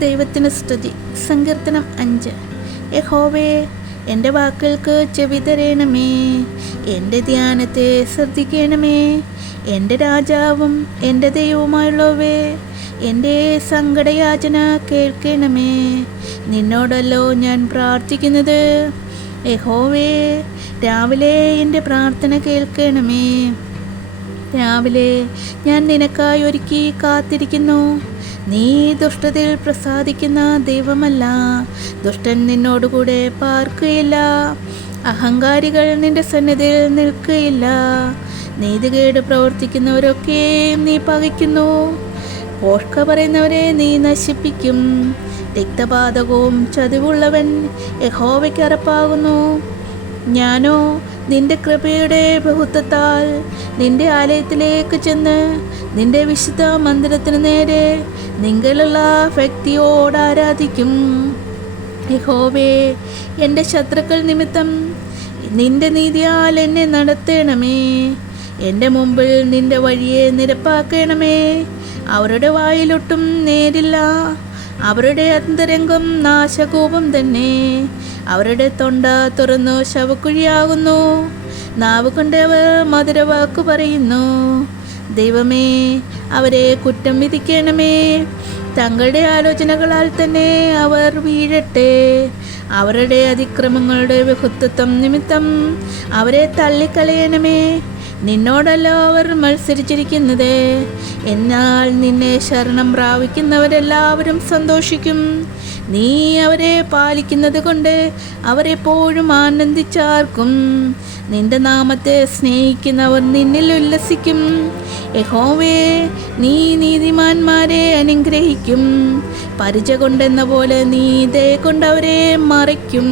ദൈവത്തിന് സ്തുതി. സങ്കീർത്തനം 5. യഹോവേ, എൻ്റെ വാക്കുകൾക്ക് ചെവി തരേണമേ, എൻ്റെ ധ്യാനത്തെ ശ്രദ്ധിക്കണമേ. എൻ്റെ രാജാവും എൻ്റെ ദൈവവുമായുള്ളവേ, എൻ്റെ സങ്കടയാചന കേൾക്കണമേ. നിന്നോടല്ലോ ഞാൻ പ്രാർത്ഥിക്കുന്നത്. യഹോവേ, രാവിലെ എൻ്റെ പ്രാർത്ഥന കേൾക്കണമേ. രാവിലെ ഞാൻ നിനക്കായി ഒരുക്കി കാത്തിരിക്കുന്നു. നീ ദുഷ്ടതയിൽ പ്രസാദിക്കുന്ന ദൈവമല്ല. ദുഷ്ടൻ നിന്നോടുകൂടെ പാർക്കുകയില്ല. അഹങ്കാരികൾ നിന്റെ സന്നിധിയിൽ നിൽക്കുകയില്ല. നീതികേട് പ്രവർത്തിക്കുന്നവരൊക്കെയും നീ പകയ്ക്കുന്നു. പോഷ്ക പറയുന്നവരെ നീ നശിപ്പിക്കും. രക്തപാതകവും ചതിവുള്ളവൻ യഹോവയ്ക്ക് അറപ്പാകുന്നു. ഞാനോ നിന്റെ കൃപയുടെ ബഹുത്വത്താൽ നിന്റെ ആലയത്തിലേക്ക് ചെന്ന് നിന്റെ വിശുദ്ധ മന്ദിരത്തിന് നേരെ നിങ്ങളുള്ള ഭക്തിയോട് ആരാധിക്കും. യഹോവേ, എൻ്റെ ശത്രുക്കൾ നിമിത്തം നിന്റെ നീതിയാൽ എന്നെ നടത്തണമേ. എൻ്റെ മുമ്പിൽ നിന്റെ വഴിയെ നിരപ്പാക്കണമേ. അവരുടെ വായിലൊട്ടും നേരില്ല. അവരുടെ അന്തരംഗം നാശകൂപം തന്നെ. അവരുടെ തൊണ്ട തുറന്നു ശവക്കുഴിയാകുന്നു. നാവ് കൊണ്ട് അവർ മധുരവാക്കു പറയുന്നു. ദൈവമേ, അവരെ കുറ്റം വിധിക്കണമേ. തങ്ങളുടെ ആലോചനകളാൽ തന്നെ അവർ വീഴട്ടെ. അവരുടെ അതിക്രമങ്ങളുടെ ബഹുത്വം നിമിത്തം അവരെ തള്ളിക്കളയണമേ. നിന്നോടല്ലോ അവർ മത്സരിച്ചിരിക്കുന്നത്. എന്നാൽ നിന്നെ ശരണം പ്രാപിക്കുന്നവരെല്ലാവരും സന്തോഷിക്കും. നീ അവരെ പാലിക്കുന്നത് കൊണ്ട് അവരെപ്പോഴും ആനന്ദിച്ചാർക്കും. നിന്റെ നാമത്തെ സ്നേഹിക്കുന്നവർ നിന്നിൽ ഉല്ലസിക്കും. യഹോവേ, നീ നീതിമാന്മാരെ അനുഗ്രഹിക്കും. പരിച കൊണ്ടെന്ന പോലെ നീ ദയ കൊണ്ടവരെ മറയ്ക്കും.